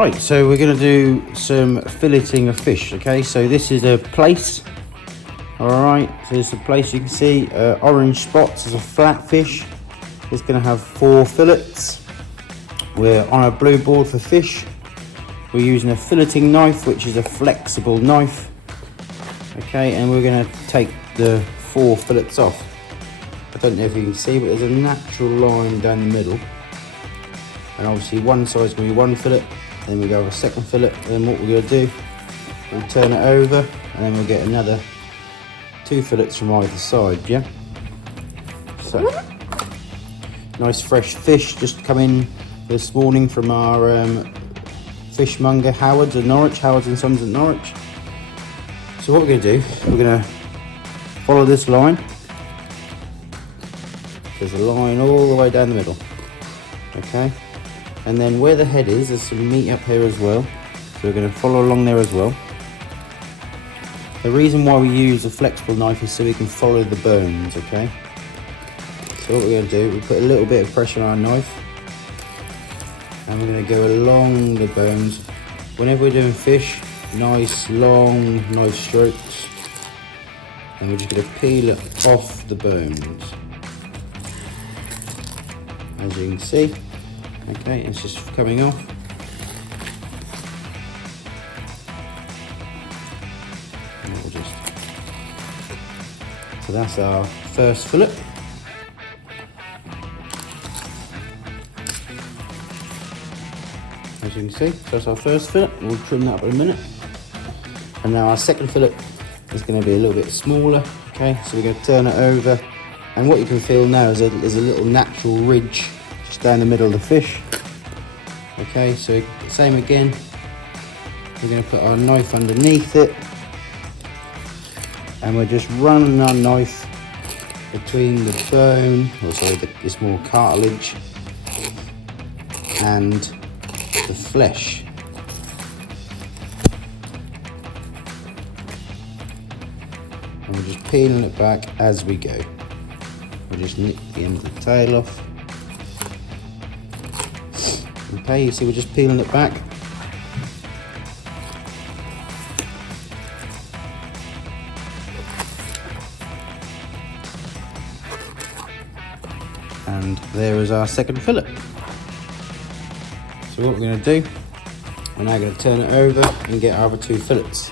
Right, so we're going to do some filleting of fish. Okay, so this is a plaice. Alright, so this is a plaice. You can see orange spots as a flat fish. It's going to have 4 fillets. We're on a blue board for fish. We're using a filleting knife, which is a flexible knife. Okay, and we're going to take the 4 fillets off. I don't know if you can see, but there's a natural line down the middle. And obviously one side's going to be 1 fillet, then we go with a 2nd fillet. Then what we're going to do, we'll turn it over, and then we'll get another 2 fillets from either side, yeah? So, nice fresh fish just come in this morning from our fishmonger Howard's in Norwich, Howard's and Sons at Norwich. So what we're going to do, we're going to follow this line. There's a line all the way down the middle, okay? And then where the head is, there's some meat up here as well. So we're going to follow along there as well. The reason why we use a flexible knife is so we can follow the bones, okay? So what we're going to do, we put a little bit of pressure on our knife. And we're going to go along the bones. Whenever we're doing fish, nice long knife strokes. And we're just going to peel it off the bones. As you can see. Okay, it's just coming off. And we'll just... So that's our first fillet. As you can see, so that's our first fillet. We'll trim that up in a minute. And now our 2nd fillet is going to be a little bit smaller. Okay, so we're going to turn it over. And what you can feel now is a little natural ridge just down the middle of the fish. Okay, so same again. We're going to put our knife underneath it. And we're just running our knife between the bone, or sorry, it's more cartilage, and the flesh. And we're just peeling it back as we go. We'll just nip the end of the tail off. Okay, you see we're just peeling it back. And there is our 2nd fillet. So what we're going to do, we're now going to turn it over and get our other 2 fillets.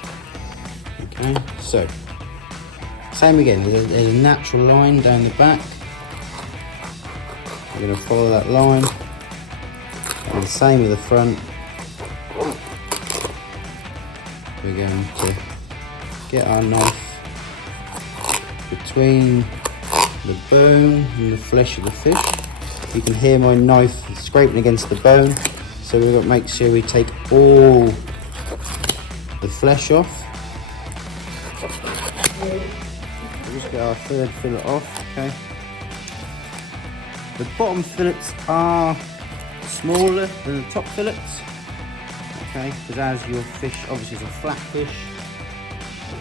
Okay, so same again, there's a natural line down the back. We're going to follow that line. And the same with the front. We're going to get our knife between the bone and the flesh of the fish. You can hear my knife scraping against the bone. So we've got to make sure we take all the flesh off. We'll just get our 3rd fillet off, okay? The bottom fillets are smaller than the top fillets, okay? Because as your fish, obviously it's a flat fish.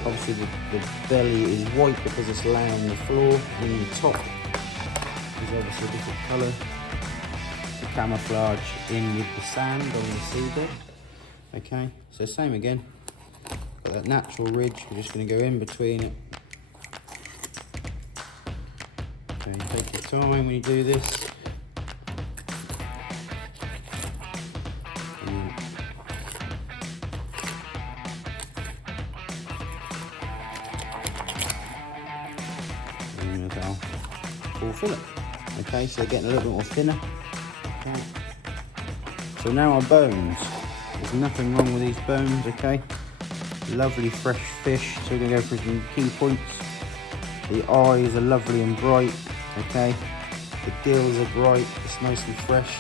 Obviously the belly is white because it's laying on the floor, and the top is obviously a different colour to camouflage in with the sand on the seabed. Okay, so same again. Got that natural ridge, we're just going to go in between it. Okay, take your time when you do this. And our full fillet. Okay, so they're getting a little bit more thinner. Okay. So now our bones. There's nothing wrong with these bones, okay? Lovely fresh fish. So we're going to go for some key points. The eyes are lovely and bright, okay? The gills are bright, it's nice and fresh.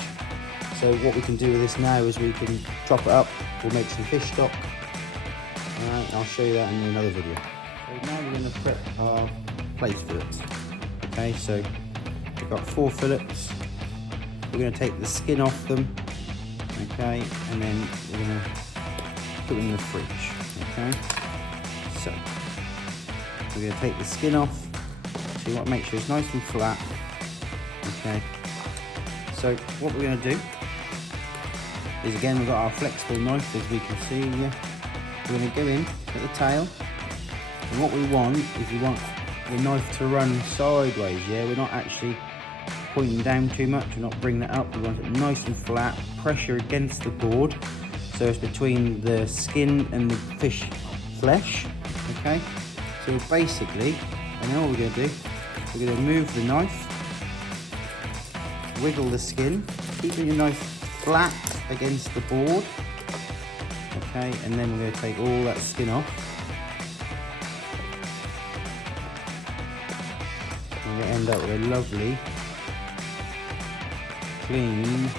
So what we can do with this now is we can chop it up, we'll make some fish stock. Alright, I'll show you that in another video. So now we're going to prep our plaice fillets. Okay, so we've got 4 fillets. We're going to take the skin off them, okay, and then we're going to put them in the fridge, okay. So we're going to take the skin off. So you want to make sure it's nice and flat, okay. So what we're going to do, is, again, we've got our flexible knife, as we can see here. We're going to go in at the tail, and what we want is we want the knife to run sideways, yeah? We're not actually pointing down too much, we're not bringing that up, we want it nice and flat, pressure against the board, so it's between the skin and the fish flesh, okay? So basically, and then what we're going to do, we're going to move the knife, wiggle the skin, keeping your knife flat against the board, okay, and then we're going to take all that skin off. We're going to end up with a lovely, clean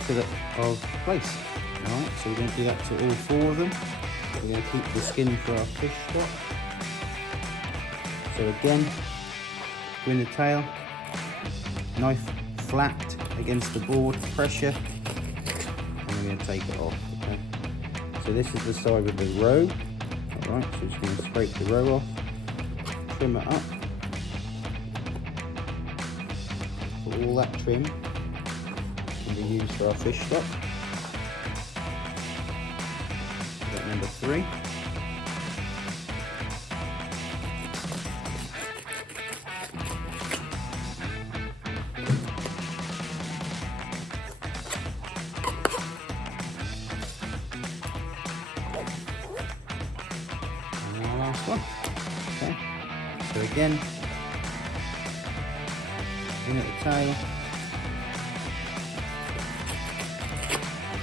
fillet of plaice. Alright, so we're going to do that to all 4 of them. We're going to keep the skin for our fish stock. So again, go in the tail, knife flat against the board, pressure, and we're going to take it off. Okay? So this is the side with the roe. Alright, so just going to scrape the roe off, trim it up. Put all that trim can be used for our fish stock. Got number 3. Last one. Okay. So again, in at the tail,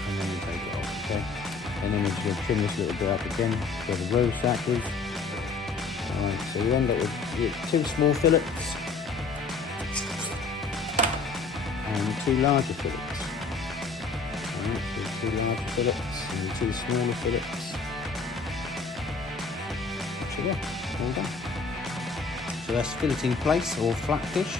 and then we take it off. Okay. And then we're just going to trim this little bit up again where the roe sack is. Alright, so we end up with 2 small fillets and 2 larger fillets. Alright, so 2 larger fillets and 2 smaller fillets. So yeah, all done. So that's filleting plaice or flatfish.